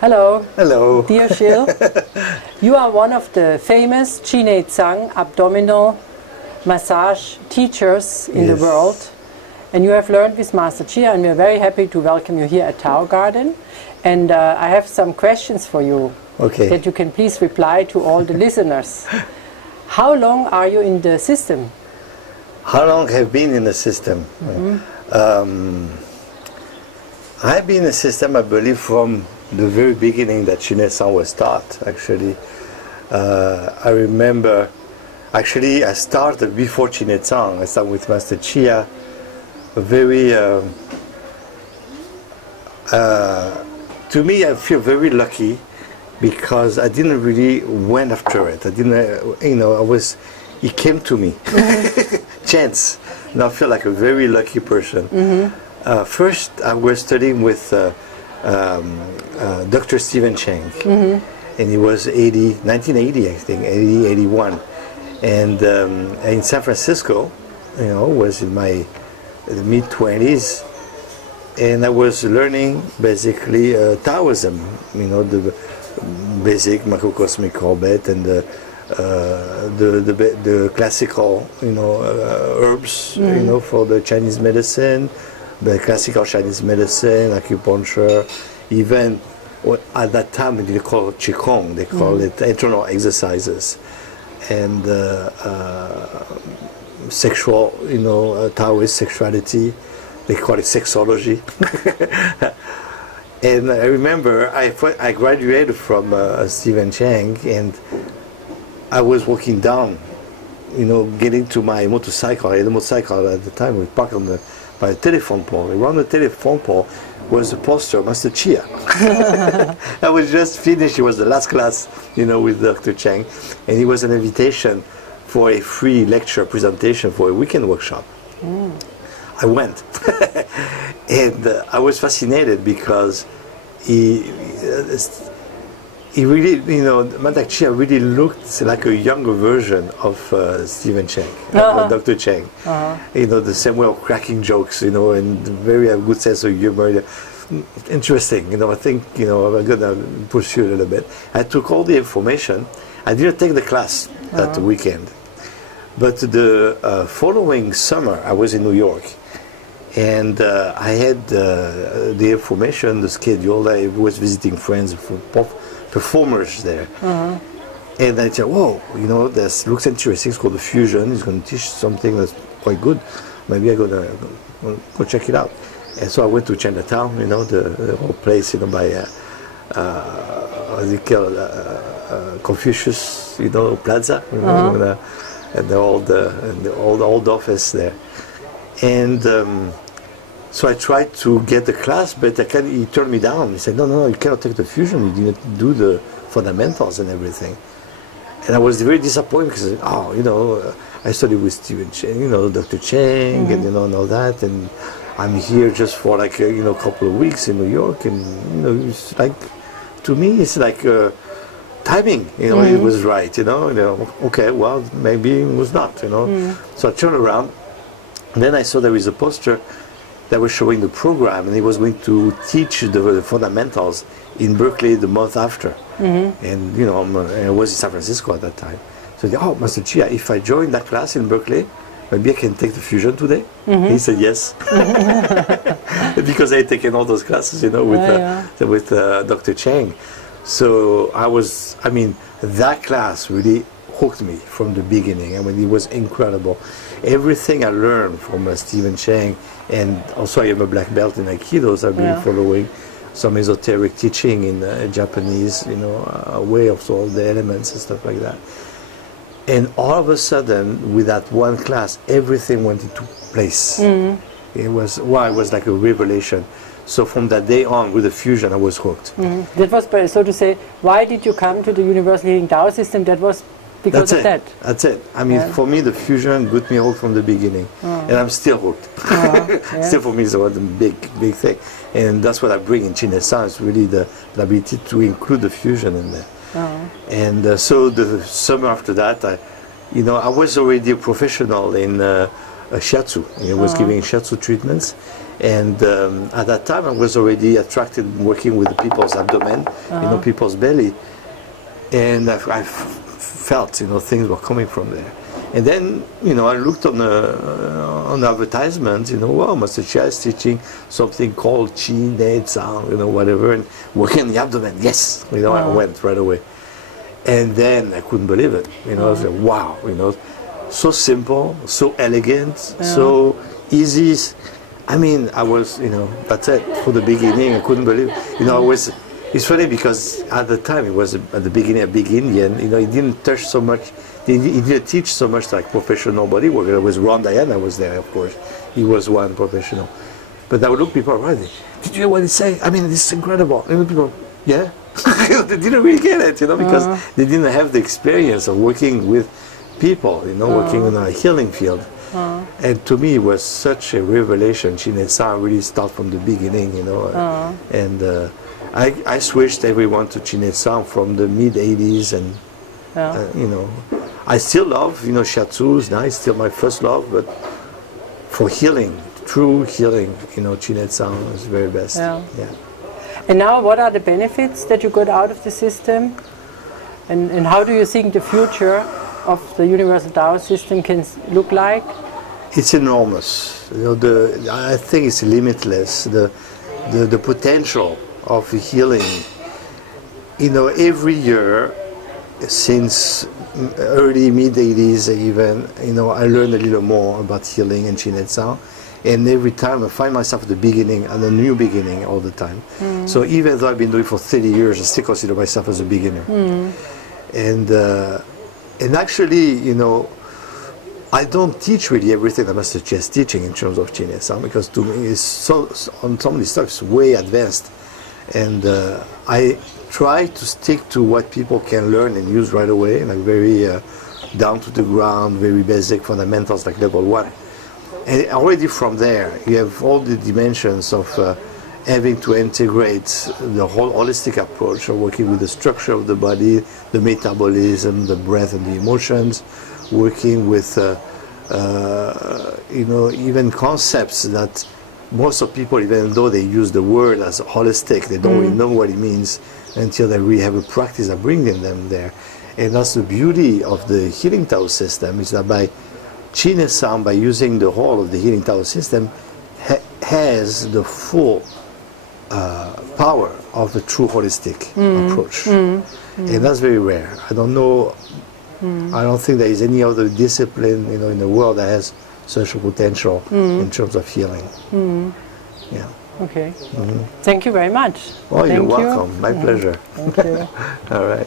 Hello. Hello. Dear Gilles, you are one of the famous Tsang abdominal massage teachers in the world, and you have learned with Master Chia, and we are very happy to welcome you here at Tao Garden. And I have some questions for you that you can please reply to all the listeners. How long are you in the system? How long have been in the system? I've been in the system, I believe, from the very beginning that Chiangmai was taught, actually. I remember, actually, I started before Chiangmai. I started with Master Chia, very, to me, I feel very lucky because I didn't really went after it. I didn't, it came to me, chance. And I feel like a very lucky person. First, I was studying with Dr. Stephen Chang, and he was 1980, I think, 80, 81. And in San Francisco, was in my mid-20s, and I was learning basically Taoism, the basic macrocosmic orbit and the classical, herbs, for the Chinese medicine, the classical Chinese medicine, acupuncture, even at that time they call it Qigong, they call it internal exercises, and sexual, Taoist sexuality, they call it sexology. And I remember I graduated from Stephen Chang, and I was walking down, getting to my motorcycle. I had a motorcycle at the time. We parked by a telephone pole. Around the telephone pole was a poster of Master Chia. I was just finished. It was the last class, with Dr. Chang, and it was an invitation for a free lecture presentation for a weekend workshop. I went, and I was fascinated because he really, Mantak Chia really looked like a younger version of Stephen Chang, Dr. Chang. The same way of cracking jokes, and very good sense of humor. Interesting, I think, I'm going to pursue it a little bit. I took all the information. I didn't take the class that weekend. But the following summer, I was in New York. And I had the information, the schedule. I was visiting friends, performers there. And I said, whoa, this looks interesting. It's called the Fusion. It's going to teach something that's quite good. Maybe I'm going to go check it out. And so I went to Chinatown, the whole place, by Confucius, Plaza, and the old office there. And so I tried to get the class, but he turned me down. He said, no, you cannot take the Fusion. You didn't do the fundamentals and everything. And I was very disappointed because, I studied with Stephen Chang, Dr. Chang, and all that. And I'm here just for like, a couple of weeks in New York. And, it's like, to me, it's like timing, it was right, okay, well, maybe it was not, So I turned around. And then I saw there was a poster that was showing the program, and he was going to teach the fundamentals in Berkeley the month after. And I was in San Francisco at that time. So I said, oh, Master Chia, if I join that class in Berkeley, maybe I can take the Fusion today. He said yes, because I had taken all those classes, with Dr. Chang. So that class really hooked me from the beginning. It was incredible. Everything I learned from Stephen Chang, and also I am a black belt in Aikido, so I've been following some esoteric teaching in Japanese, a way of all the elements and stuff like that. And all of a sudden, with that one class, everything went into place. It was like a revelation. So from that day on, with the Fusion, I was hooked. That was, so to say, why did you come to the Universal Healing Tao system? That was because of that. That's it. For me, the Fusion got me hooked from the beginning, and I'm still hooked. Still, for me, it's a big thing, and that's what I bring in Chiangmai. It's really the ability to include the Fusion in there. And so the summer after that, I was already a professional in shiatsu. I was giving shiatsu treatments, and at that time I was already attracted working with people's abdomen, people's belly, and I felt, things were coming from there. And then, I looked on advertisements, wow, Master Chia is teaching something called Chi Ne Tsang, whatever, and working on the abdomen. Yes, I went right away. And then I couldn't believe it. I was like, wow, so simple, so elegant, so easy. I mean, I was, that's it. For the beginning, I couldn't believe it. It's funny because at the time, it was at the beginning, a big Indian, he didn't touch so much. He didn't teach so much like professional body work. There was Ron Diana was there, of course. He was one professional. But I would look people around. Did you hear what he said? I mean, this is incredible. And people, yeah. They didn't really get it, because they didn't have the experience of working with people, working in a healing field. And to me, it was such a revelation. Chi Ne Tsang really started from the beginning, and I switched everyone to Chi Ne Tsang from the mid-'80s, and I still love, shiatsu is nice, still my first love, but for healing, true healing, Chi Ne Tsang is the very best. Yeah. And now, what are the benefits that you got out of the system? And how do you think the future of the Universal Tao system can look like? It's enormous. I think it's limitless. The potential of healing. Every year, since early mid-'80s even, I learned a little more about healing and Chi Ne Tsang. And every time I find myself at the beginning, and a new beginning all the time. So even though I've been doing it for 30 years, I still consider myself as a beginner. And actually, I don't teach really everything that Master Chia is teaching in terms of Chi Ne Tsang, because to me, it's on some of these stuff, it's way advanced. And I try to stick to what people can learn and use right away, like very down to the ground, very basic fundamentals, like level 1. And already from there, you have all the dimensions of having to integrate the whole holistic approach of working with the structure of the body, the metabolism, the breath and the emotions, working with, even concepts that most of people, even though they use the word as holistic, they don't really know what it means until they really have a practice of bringing them there. And that's the beauty of the Healing Tao system, is that by Chi Ne Tsang, by using the whole of the Healing Tao system, has the full power of the true holistic approach. And that's very rare. I don't know, I don't think there is any other discipline in the world that has such a potential in terms of healing. Yeah. Okay. Thank you very much. Oh, you're welcome. My pleasure. Thank you. All right.